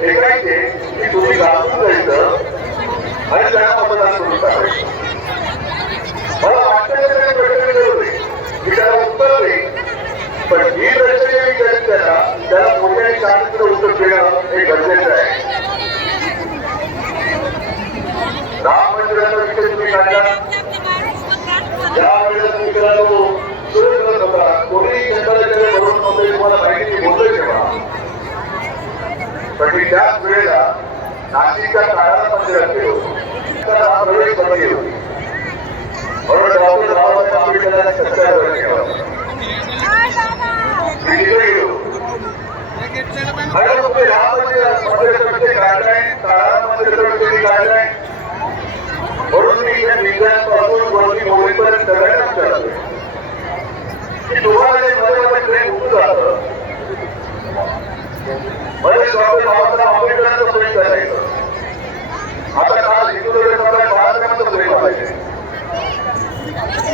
फेकायचे की तुम्ही घालून जायचं आणि त्यांना मतदान करून टाकायचं. मला वाटतं की त्याला उत्तर नाही, पण ही दर्शनी विचारित त्याला मोठ्या शांत उत्तर देणं हे गरजेचं आहे. राम मंदिराचा विषय तुम्ही काढला, त्यावेळेला मित्रांनो सुरू करत होता, कोणीही शंकराचार्य बरोबर नव्हते, तुम्हाला माहिती बोलतोय तेव्हा. पण मी त्याच वेळेला नाशिकच्या काळाला मंदिरात गेलो, हा प्रवेश बंदी होती. म्हणून डॉक्टर बाबासाहेब आंबेडकरांना सत्याग्रह केला. मी तिथे गेलो आणि तुम्ही राम मंदिराचा विषय काढलाय, काळा मंदिराचा विषय काढलाय, म्हणून मी या विद्यार्थ्यांपासून वरती मोडीपर्यंत सगळ्यांना विचारतोय की तुम्हाला जे मध्ये ट्रेन उठून जातं, मध्ये डॉक्टर बाबासाहेब आंबेडकरांचं प्रेम करायचं. आता काल हिंदू देशाला बाळासाहेबांचं प्रेम आहे,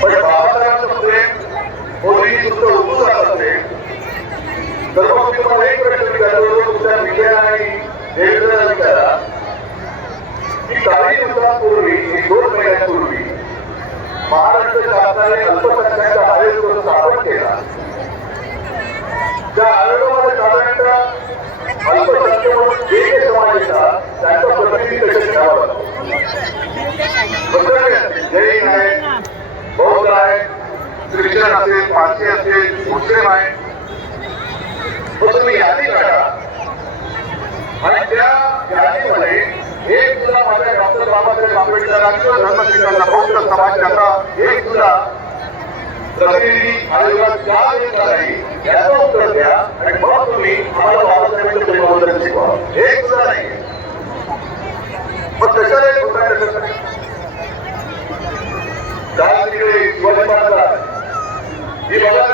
पण बाबासाहेबांचं प्रेम मोदी तुमचं उठून जात असेल तर मग मी तुम्हाला एक प्रश्न विचारतो, तुमच्या विजय आणि देवेंद्रला विचारा की काही दिवसांपूर्वी, 2 महिन्यांपूर्वी महाराष्ट्र शासनाने अल्पसंख्याक आयोग करून स्थापन केला. त्या आयोगामध्ये साधारणतः अल्पसंख्याक म्हणून जे काही समाज येतात त्यांचा प्रतिनिधी त्याच्यात घ्यावा लागतो. जैन आहे, बौद्ध आहे, ख्रिश्चन असेल, पारसी असेल, मुस्लिम आहे, मग तुम्ही यादी काढा आणि त्या यादीमध्ये एक सुद्धा माझ्या डॉक्टर बाबासाहेब आंबेडकरांच्या धर्मशिकांना बौद्ध समाजाचा एक सुद्धा प्रतिनिधी आयोगात का येत नाही याचं उत्तर द्या आणि मग तुम्ही आम्हाला बाबासाहेबांचं प्रेमबद्दल शिकवा. एक सुद्धा नाही. मग कशाला एक होता काल तिकडे शिवाजी महाराज ही बघा